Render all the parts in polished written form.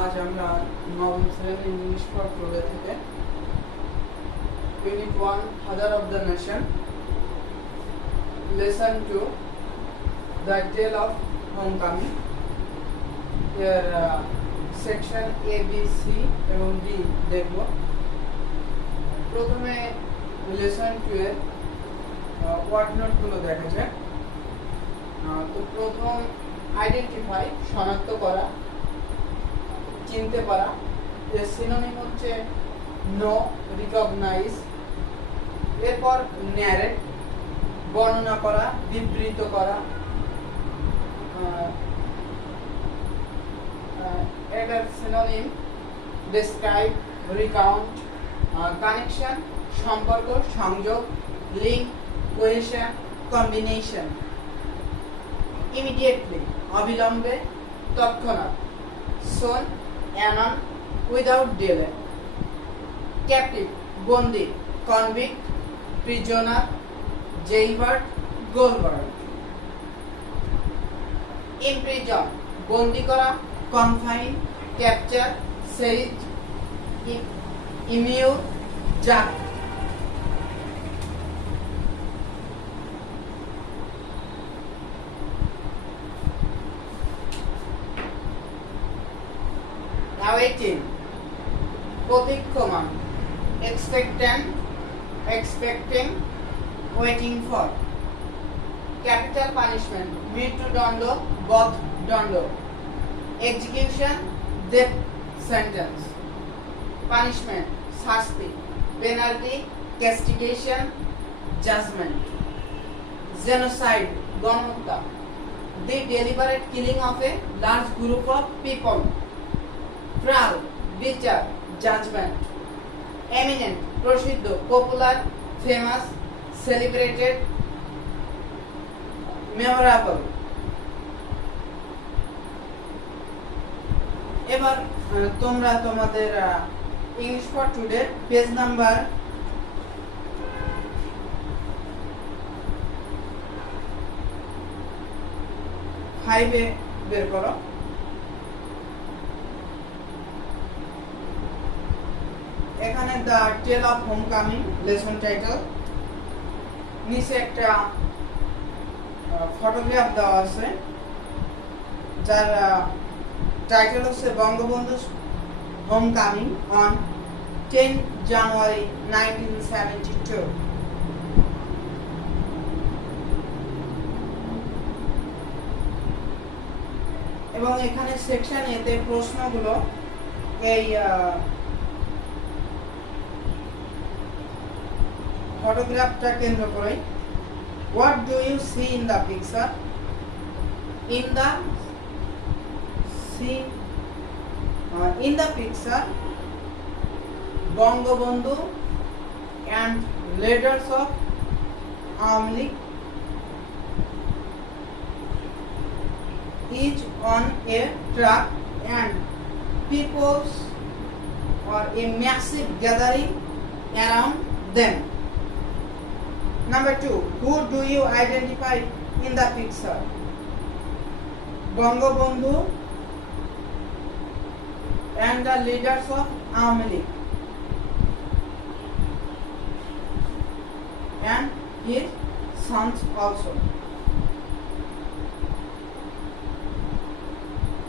আজ আমরা নবম শ্রেণীর ইংলিশ পড়ে থেকে unit 1 father of the nation lesson 2 the tale of homecoming এর সেকশন এ বি সি এবং ডি দেখব। প্রথমে লেসন 2 এর ওয়ার্ড নোটগুলো দেখা যাক। তো প্রথম আইডেন্টিফাই শনাক্ত করা, চিনতে পারা। এর সিনোনিম হচ্ছে নো, রিকগনাইজ। এরপর ন্যারেট, বর্ণনা করা, বিবৃত করা। এটার সিনোনিম ডেসক্রাইব, রিকাউন্ট। কানেকশন, সম্পর্ক, সংযোগ, লিঙ্ক, কোহেশন, কম্বিনেশন। ইমিডিয়েটলি, অবিলম্বে, তৎক্ষণাৎ। সোন, অ্যানন, উইদাউট ডিলে। ক্যাপটিভ, বন্দি, কনভিক্ট, প্রিজনার, জেইলবার্ড, গোলবার্ড। ইমপ্রিজন, বন্দি করা, confine, capture, সেরিজ, ইমিউর, jack. Awaiting, প্রতীক্ষমান, expectant, expecting, waiting for. Capital punishment, মৃত্যুদণ্ড, বধদণ্ড। Execution, death sentence. Punishment, শাস্তি, penalty, castigation, judgment. Genocide, গণহত্যা, the deliberate killing of a large group of people. Trial, বিচার, judgment. Eminent, প্রসিদ্ধ, popular, famous, celebrated, memorable. এবার তোমরা তোমাদের English for today page number 5 এ বের করো। এখানে the tale of homecoming lesson title, নিচে একটা ফটোগ্রাফ দেওয়া আছে যার টাইটেল হচ্ছে বঙ্গবন্ধু হোমকামিং অন 10 জানুয়ারি 1972। এবং এখানে সেকশন এতে প্রশ্নগুলো এই ফটোগ্রাফটা কেন্দ্র করে। What do you see in the picture? In the picture, Bangabandhu and leaders of Awami League is on a truck and peoples or a massive gathering around them. Number 2, who do you identify in the picture? Bangabandhu and the leaders of Awami League and his sons also.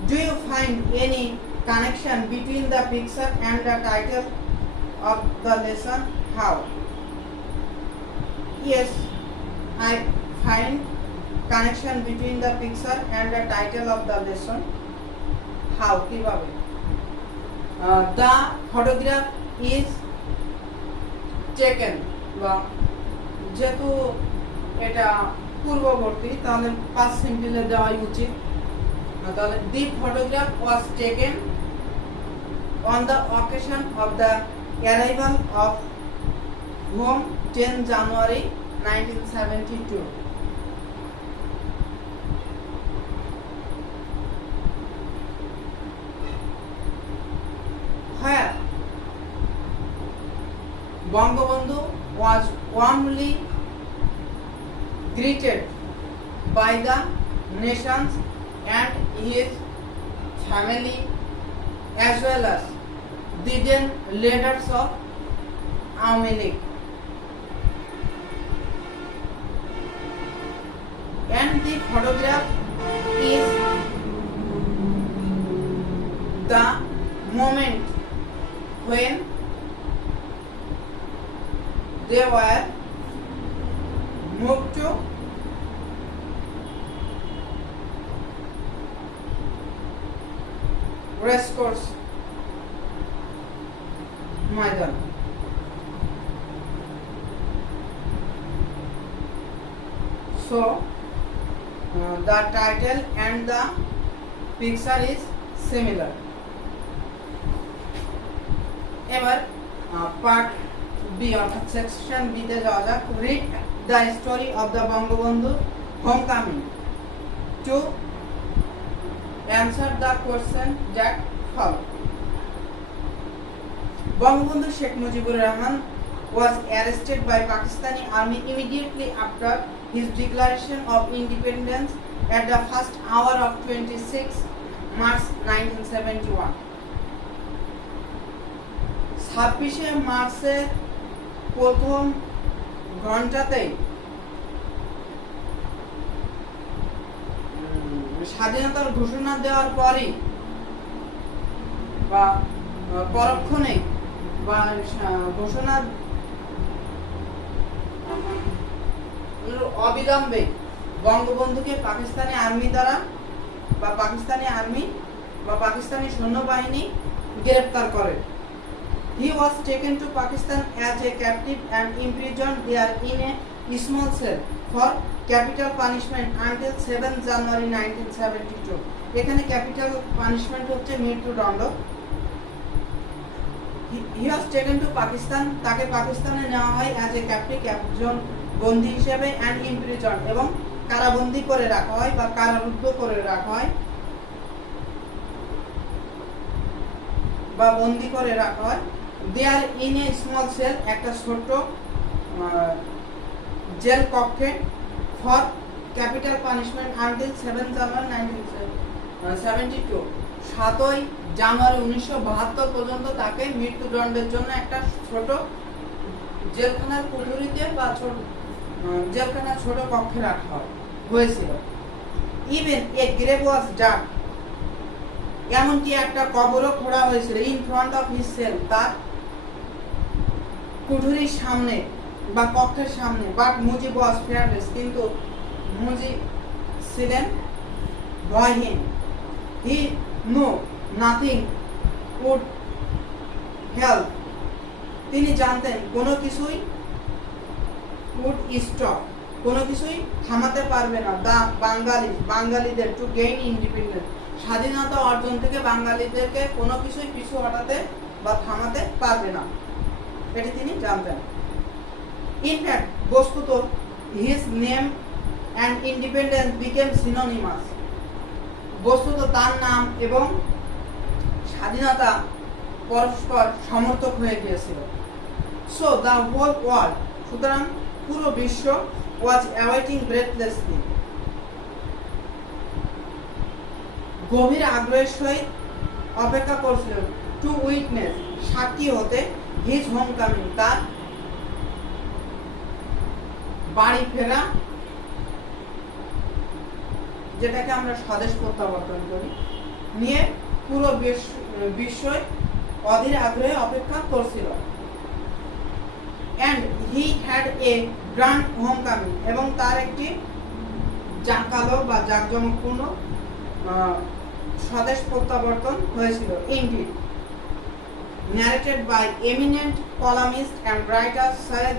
Do you find any connection between the picture and the title of the lesson? How? Yes, I find connection between the picture and the title of the lesson. How? কিভাবে? The photograph is taken, বা যেহেতু এটা পূর্ববর্তী তাহলে past simple দেওয়াই উচিত। তাহলে the photograph was taken on the occasion of the arrival of home 10 January 1972. Where Bangabandhu was warmly greeted by the nations and his family as well as the then leaders of Awami League. And the photograph is the moment when they were moved to racecourse Maidan. So the title and the picture is similar. এবার part B অর্থাৎ section B তে যাওয়া যাক। Read the story of the Bangabandhu homecoming to answer the question that follow. Bangabandhu Sheikh Mujibur Rahman was arrested by Pakistani army immediately after his declaration of independence at the first hour of 26 March 1971. 26 মার্চের প্রথম ঘন্টাতেই স্বাধীনতার ঘোষণা দেওয়ার পরই বা পরক্ষণে বা ঘোষণা অবিলম্বে বঙ্গবন্ধুকে পাকিস্তানি আর্মি দ্বারা বা পাকিস্তানি সৈন্যবাহিনী গ্রেফতার করে। He was taken to Pakistan as a captive and imprisoned there in a small cell for capital punishment until 7 January 1972. এখানে ক্যাপিটাল পানিশমেন্ট হচ্ছে মৃত্যুদণ্ড। He was taken to Pakistan, তাকে পাকিস্তানে নেওয়া হয় as a captive, একজন বন্দী হিসেবে and imprisoned, এবং কারাবন্দী করে রাখা হয় বা কারারুদ্ধ করে রাখা হয় বা বন্দী করে রাখা হয়। There in a small cell, একটা ছোট্ট জেল কক্ষে, ফর ক্যাপিটাল পানিশমেন্ট আনটিল 7 জানুয়ারি 1972, 7 জানুয়ারি 1972 পর্যন্ত তাকে মৃত্যুদণ্ডের জন্য একটা ছোট জেলখানার কুঠুরিতে বা জেলখানার ছোট কক্ষে রাখা হয়েছিল। Even a grave was dug, এমনকি একটা কবরও খোঁড়া হয়েছিল in front of his cell, তার কুঠুরির সামনে বা কক্ষের সামনে। বাট মুজিব ওয়াজ ফিয়ারলেস, কিন্তু মুজিব ছিলেন ভয়হীন। He know nothing would help, তিনি জানতেন কোনো কিছুই উড স্টপ, কোনো কিছুই থামাতে পারবে না দা বাঙালিদের টু গেইন ইন্ডিপেন্ডেন্স, স্বাধীনতা অর্জন থেকে বাঙালিদেরকে কোনো কিছুই পিছু হটাতে বা থামাতে পারবে না, এটি তিনি জানতেন। ইনফ্যাক্ট বস্তুত his name and independence became synonymous, বস্তুত তার নাম এবং স্বাধীনতা পরস্পর সমর্থক হয়ে গিয়েছিল। সো দ্য হোল ওয়ার্ল্ড, সুতরাং পুরো বিশ্ব ওয়াজ অ্যাওয়েটিং ব্রেথলেসলি, গভীর আগ্রহের সহিত অপেক্ষা করছিল, টু উইটনেস, সাক্ষী হতে, হিজ হোম কামিং, তার বাড়ি ফেরা, যেটাকে আমরা স্বদেশ প্রত্যাবর্তন করি, নিয়ে পুরো বিশ্বই অধীর আগ্রহে অপেক্ষা করছিল। and he had a grand homecoming, এবং তার একটি জাঁকালো বা জাঁকজমকপূর্ণ স্বদেশ প্রত্যাবর্তন হয়েছিল। Indeed, narrated by eminent columnist and writer Syed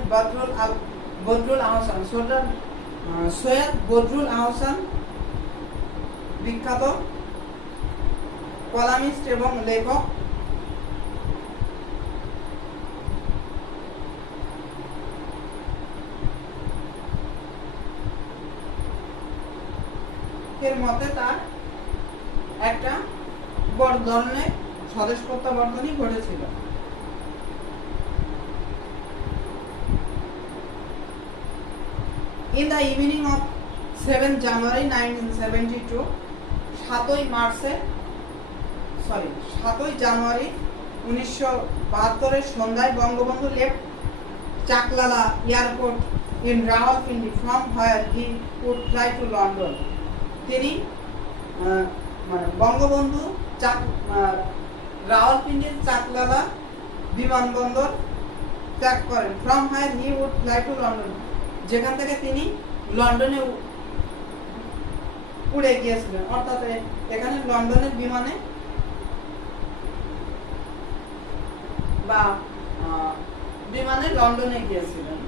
Badrul Ahsan. Syed Badrul Ahsan বিখ্যাত কলামিস্ট এবং লেখক। এর মতে তার একটা বড় ধরনের স্বদেশ প্রত্যাবর্তনই ঘটেছিল। In the evening of 7 January 1972, 7 7ই জানুয়ারি 1972 সন্ধ্যায় Bangabandhu left Chaklala airport in Rawalpindi from where he would fly to London. তিনি মানে বঙ্গবন্ধু রাওয়ালপিন্ডির চাকলালা বিমানবন্দর ত্যাগ করেন। From where he would fly to London, যেখান থেকে তিনি লন্ডনে উড়ে গিয়েছিলেন। অর্থাৎ এখানে লন্ডনের বিমানে বা বিমানে লন্ডনে গিয়েছিলেন।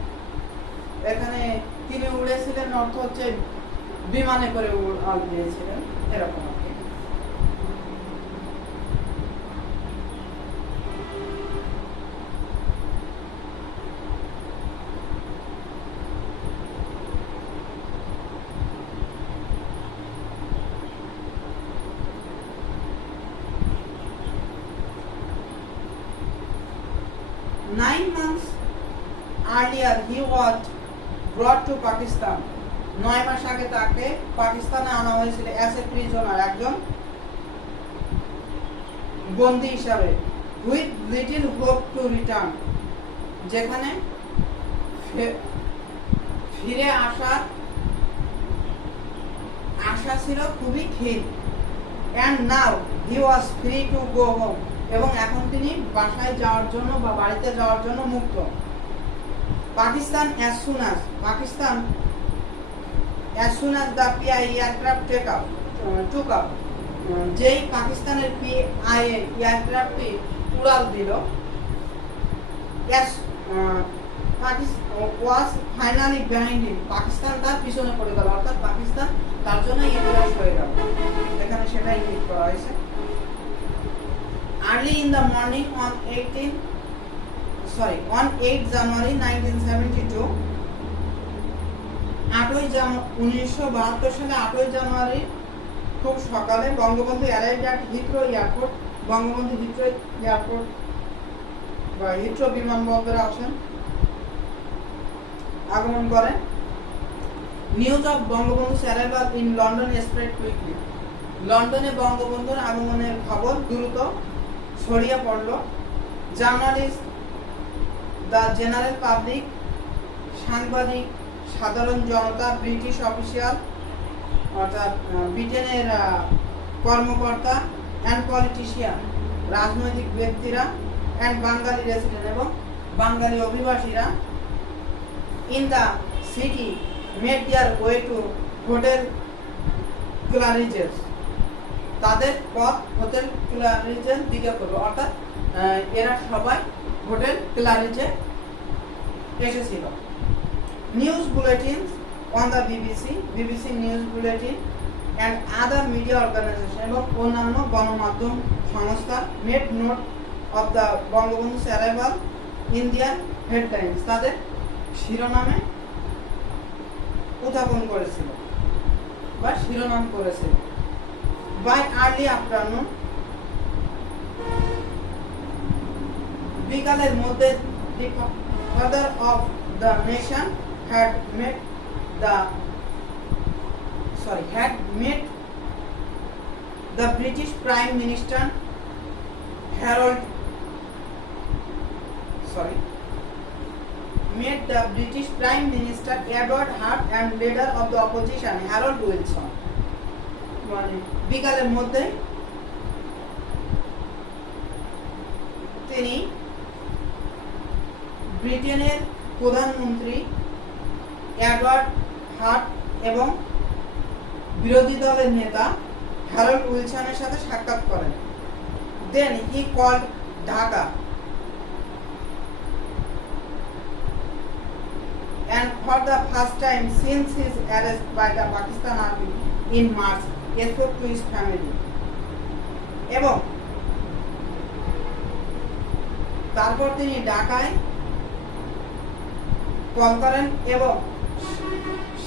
এখানে তিনি উড়েছিলেন অর্থ হচ্ছে বিমানে করে গিয়েছিলেন, এরকম আর কি। Nine months earlier he was brought to Pakistan. 9 মাস আগে তাকে পাকিস্তানে আনা হয়েছিল অ্যাজ এ প্রিজনার, একজন বন্দী হিসাবে, with little hope to return, যেখানে ফিরে আসার আশা ছিল খুবই ক্ষীণ। And now he was free to go home, এবং এখন তিনি বাসায় যাওয়ার জন্য বা বাড়িতে যাওয়ার জন্য মুক্ত। Pakistan as soon as the PI aircraft took up, যেই পাকিস্তানের PIA এয়ারক্রাফটটি উড়াল দিল, was finally behind him, Pakistan তার পিছনে পড়ে গেল, অর্থাৎ পাকিস্তান তার জন্য ইতিহাস হয়ে গেল। এখানে সেটা ইঙ্গিত করা হয়েছে। Early in the morning on 8 January 1972, 1972 সালে 8ই জানুয়ারি খুব সকালে Bangabandhu arrived at Heathrow airport, Bangabandhu Heathrow airport বা হিথ্রো বিমানবন্দরে আগমন করেন। News of Bangabandhu's arrival in London spread quickly, লন্ডনে বঙ্গবন্ধুর আগমনের খবর দ্রুত ছড়িয়ে পড়ল। জার্নালিস্ট, দ্য জেনারেল পাবলিক, সাংবাদিক, সাধারণ জনতা, ব্রিটিশ অফিসিয়াল অর্থাৎ ব্রিটেনের কর্মকর্তা, অ্যান্ড পলিটিশিয়ান, রাজনৈতিক ব্যক্তিরা, অ্যান্ড বাঙালি রেসিডেন্ট, এবং বাঙালি অভিবাসীরা, in the city made their way to hotel Claridge's, তাদের পথ হোটেল ক্লারিজের দিকে করল। অর্থাৎ এরা সবাই হোটেল ক্লারিজে এসেছিল। News bulletins on the BBC news bulletin and other media organisation, এবং অন্যান্য গণমাধ্যম সংস্থা made note of the Bangabandhu's arrival in their headlines, তাদের শিরোনামে উত্থাপন করেছিল বা শিরোনাম করেছিল। By early afternoon, বিকালের মধ্যে the father of the nation had met the British Prime Minister Edward Hart and leader of the opposition Harold Wilson. মানে বিকালের মধ্যে তিনি ব্রিটেনের প্রধানমন্ত্রী এডওয়ার্ড হার্ট এবং বিরোধী দলের নেতা হ্যারল্ড উইলসনের সাথে সাক্ষাৎ করেন। Then he called Dhaka and for the first time since his arrest by the Pakistan Army in March, he spoke to his family. এবং তারপর তিনি ঢাকায় কল করেন এবং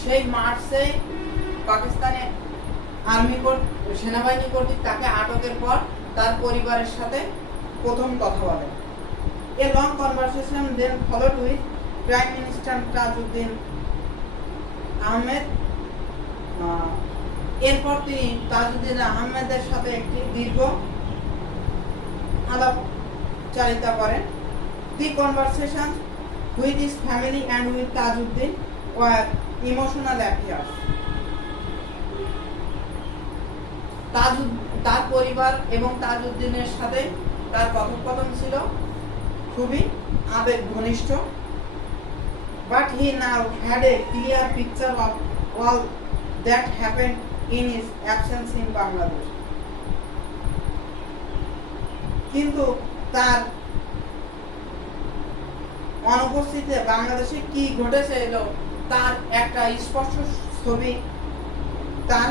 সেই মার্চে পাকিস্তানে সেনাবাহিনী কর্তৃক তাকে আটকের পর তার পরিবারের সাথে প্রথম কথা বলেন। A long conversation then followed with Prime Minister Tajuddin Ahmed. এরপর তিনি তাজউদ্দিন আহমেদের সাথে একটি দীর্ঘ আলাপচারিতা করেন। The conversations with his family and with Tajuddin were emotional affairs. তার পরিবার এবং তাজউদ্দিনের সাথে তার কথোপকথন ছিল খুবই আবেগ ঘনিষ্ঠ। But he now had a clear picture of all that happened in his absence in Bangladesh. কিন্তু তার অনুপস্থিতিতে বাংলাদেশে কি ঘটেছে এলো তার একটা স্পষ্ট ছবি তার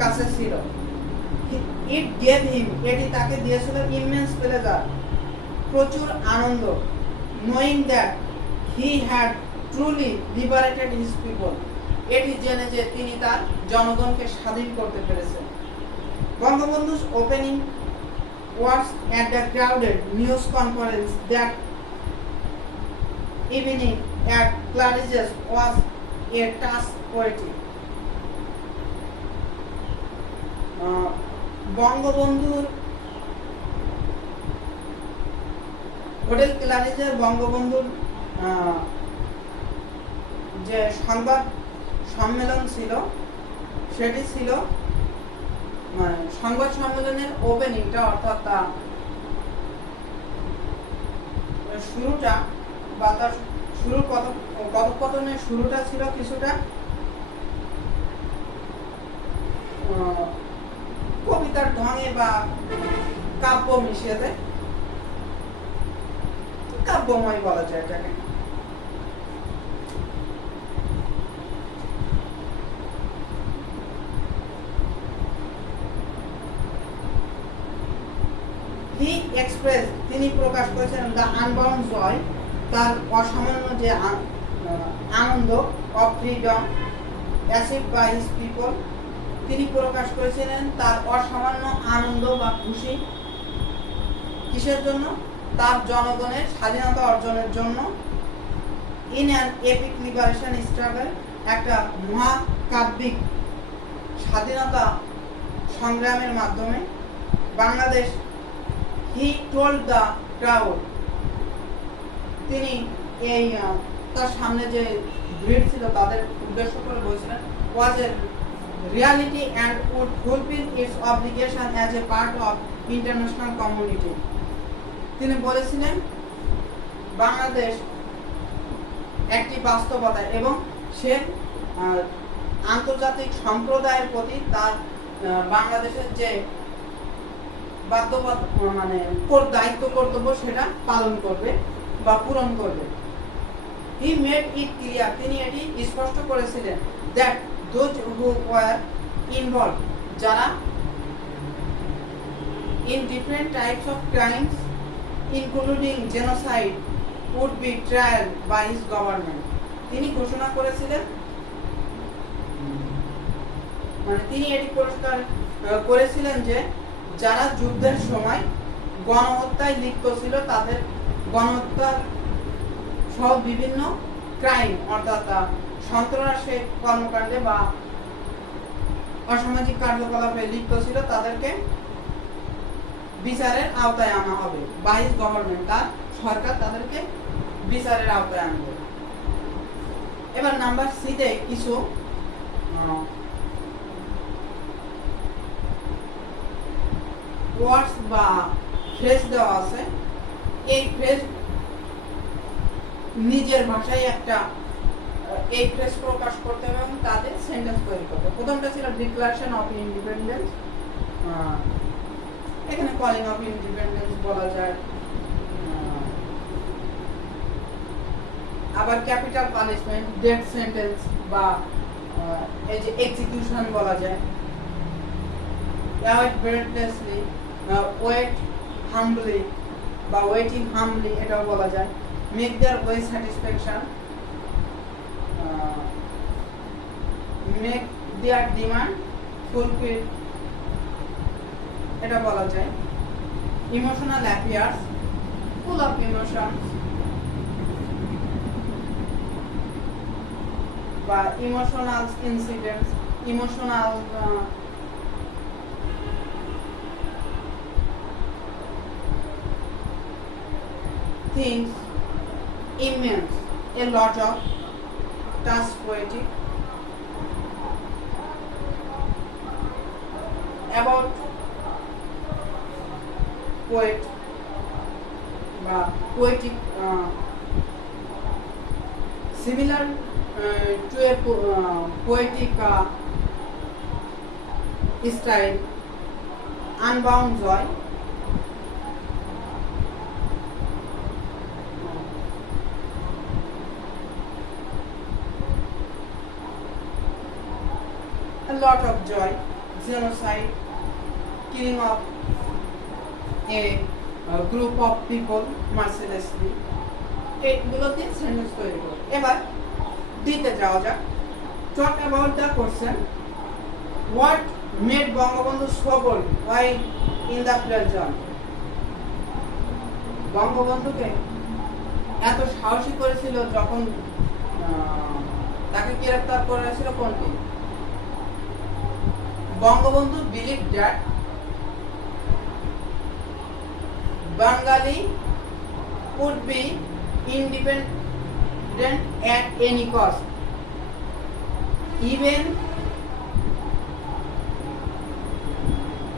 কাছে ছিল। It gave him, এটি তাকে দিয়েছিল immense pleasure, প্রচুর আনন্দ, knowing that he had truly liberated his people, এটি জেনে যে তিনি তার জনগণকে স্বাধীন করতে পেরেছেন। বঙ্গবন্ধু's opening words at the crowded news conference that evening at Claridge's was a touch poetic. বঙ্গবন্ধুর হোটেল ক্লারিজের বঙ্গবন্ধুর যে সংবাদ সম্মেলন ছিল সেটি ছিল মানে সংবাদ সম্মেলনের ওপেনিংটা অর্থাৎ শুরুটা বা তার শুরুর কথোপকথনের শুরুটা ছিল কিছুটা কবিতার ঢঙে বা কাব্য মিশিয়ে দেয়, কাব্যময় বলা যায় এটাকে। He expressed, তিনি প্রকাশ করেছেন the unbound joy, তার অসামান্য যে আনন্দ of freedom achieved by his people, তিনি প্রকাশ করেছিলেন তার অসামান্য আনন্দ বা খুশি কিসের জন্য? তার জনগণের স্বাধীনতা অর্জনের জন্য। In an epic liberation struggle, একটা মহাকাব্যিক স্বাধীনতা সংগ্রামের মাধ্যমে Bangladesh. He told the crowd, তিনি এই তার সামনে যে ভিড় ছিল তাদের উদ্দেশ্য করে বলছিলেন ওয়াজ এ reality and would fulfill its obligation as a part of international community. তিনি বলেছিলেন বাংলাদেশ একটি বাস্তবতা এবং সে আন্তর্জাতিক সম্প্রদায়ের প্রতি তার বাংলাদেশের যে মানে দায়িত্ব কর্তব্য সেটা পালন করবে বা পূরণ করবে। He made it clear, তিনি এটি স্পষ্ট করেছিলেন that those who were involved, যারা in different types of crimes including genocide would be tried by his government. তিনি ঘোষণা করেছিলেন মানে তিনি এটি পরিষ্কার করেছিলেন যে যারা যুদ্ধের সময় গণহত্যায় লিপ্ত ছিল তাদের গণহত্যা সহ বিভিন্ন ক্রাইম অর্থাৎ সন্ত্রাসী কর্মকাণ্ডে বা অসামাজিক কার্যকলাপে লিপ্ত ছিল তাদেরকে বিচারের আওতায় আনা হবে। বাইস গভর্নমেন্ট, তার সরকার তাদেরকে বিচারের আওতায় আনবে। এবার নাম্বার সিতে কিছু ওয়ার্ডস বা ফ্রেজ দেওয়া আছে। এই ফ্রেজ নিজের ভাষায় এই ফ্রেজ প্রকাশ করতে হবে এবং তাদের সেন্টেন্স তৈরি করতে। প্রথমটা ছিল ডিক্লারেশন অফ ইন্ডিপেন্ডেন্স, এখানে কলিং অফ ইন্ডিপেন্ডেন্স বলা যায়। আবার ক্যাপিটাল পানিশমেন্ট, ডেথ সেন্টেন্স বা এই যে এক্সিকিউশন বলা যায়। অ্যাওয়েট ব্রেথলেসলি, ওয়েট হাম্বলি বা ওয়েটিং হাম্বলি এটাও বলা যায়। Make their way satisfaction, make their demand fulfil এটা বলা যায়। Emotional affairs, full of emotions বা emotional incidents, emotional things immense, a lot of, touch poetic, about poet বা poetic similar to a poetic style, unbound joy, a lot of joy, genocide, killing of a group of people mercilessly. এইগুলো দিয়ে sentence তৈরি করো। এবার দিতে যাওয়া যাক। Talk about the question, what made Bangabandhu so bold while in the prison. বঙ্গবন্ধুকে এত সাহসী করেছিল যখন তাকে গ্রেফতার করেছিল কোনটি? Bangabandhu believe that Bengali would be independent at any cost, even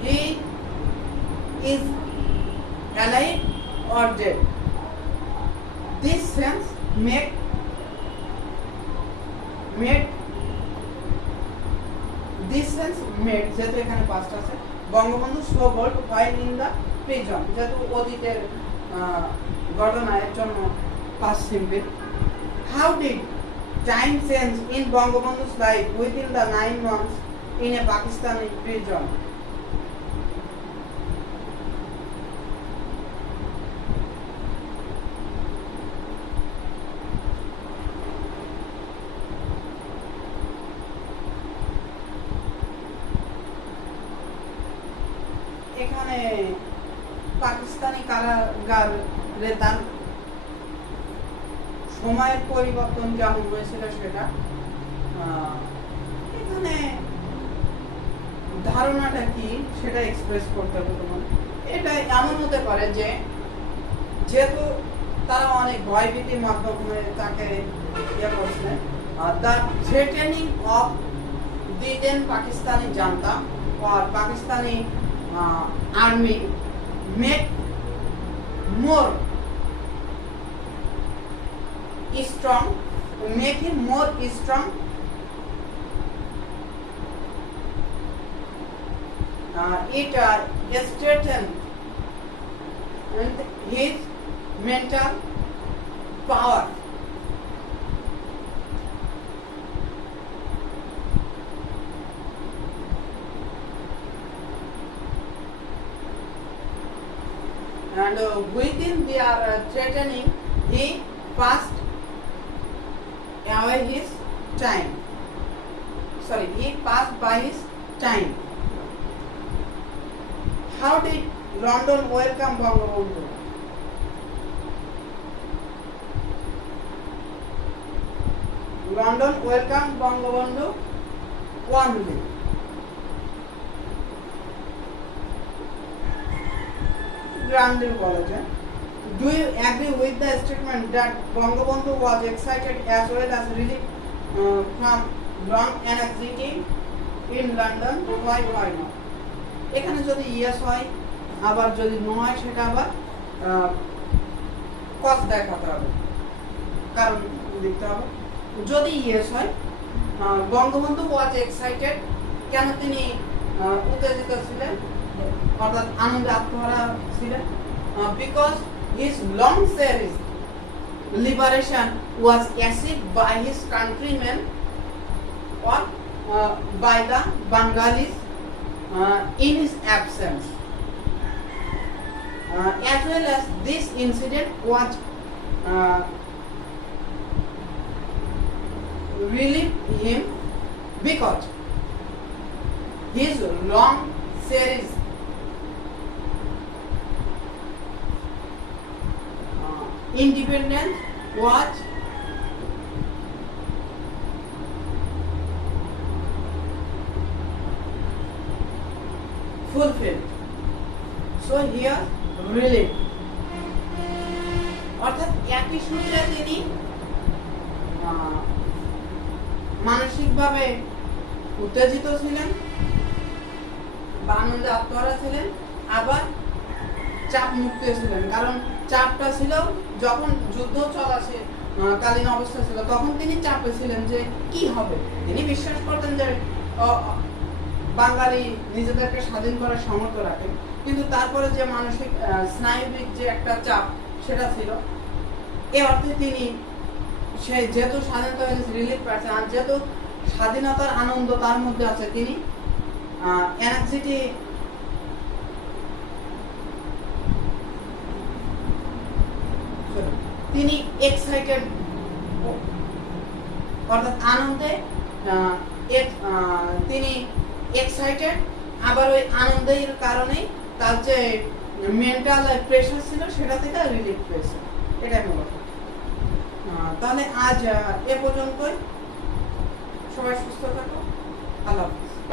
he is alive or dead. This sense made যেহেতু এখানে পাঁচটা আছে, Bangabandhu so bold while in the prison, যেহেতু অতীতের ঘটনার জন্য past simple. How did time change in Bangabandhu's life within the 9 months in a Pakistani prison? এখানে পাকিস্তানি কারাগারে তার সময়ের পরিবর্তন যেমন হয়েছিল সেটা এখানে ধারণাটা কি সেটা এক্সপ্রেস করতে হবে তোমার। এটা এমন হতে পারে যে যেহেতু তারা অনেক ভয়ভীতির মাধ্যমে তাকে ইয়ে করছে, the threatening of the then Pakistani junta or Pakistani army make more strong, make him more strong. It strengthened his mental power. And within their threatening, he passed away his time. Sorry, he passed by his time. How did London welcome Bangabandhu? London welcomed Bangabandhu warmly. Grandly বলা যায়। Do you agree with the statement that Bangabandhu was excited as well as relieved from long anxiety in London? Why not? এখানে যদি yes হয়, আবার যদি no হয় সেটা আবার cause দেখাতে হবে, কারণ লিখতে হবে। যদি yes হয়, বঙ্গবন্ধু was excited, কেন তিনি উত্তেজিত ছিলেন অর্থাৎ আনন্দে আত্মহারা ছিলেন? Because his long series liberation was achieved by his countrymen or by the Bengalis in his absence, as well as this incident was relieved him because his long series independence was fulfilled. So here relief. অর্থাৎ একই সূত্রে তিনি মানসিকভাবে উত্তেজিত ছিলেন বা আনন্দে আত্মহারা ছিলেন, আবার চাপ মুক্ত ছিলেন। কারণ চাপটা ছিল যখন যুদ্ধ চলাছে কালীন অবস্থা ছিল, তখন তিনি চাপে ছিলেন যে কি হবে। তিনি বিশ্বাস করতেন যে বাঙালি নিজেদেরকে স্বাধীন করার সামর্থ্য রাখে, কিন্তু তারপরে যে মানসিক স্নায়ুবিক যে একটা চাপ সেটা ছিল। এই অর্থে তিনি সেই যেহেতু স্বাধীনতা হয়ে গেছে, রিলিফ পাচ্ছেন, আর যেহেতু স্বাধীনতার আনন্দ তার মধ্যে আছে, তিনি এনার্জিটি তিনি এক্সাইটেড, অর্থাৎ আনন্দে তিনি এক্সাইটেড, আবার ওই আনন্দের কারণেই তার যে মেন্টাল প্রেশার ছিল সেটা থেকে রিলিফ পেয়েছে। এটাই মূলত। তাহলে আজ এ পর্যন্তই। সবাই সুস্থ থাকো। আল্লাহ হাফেজ।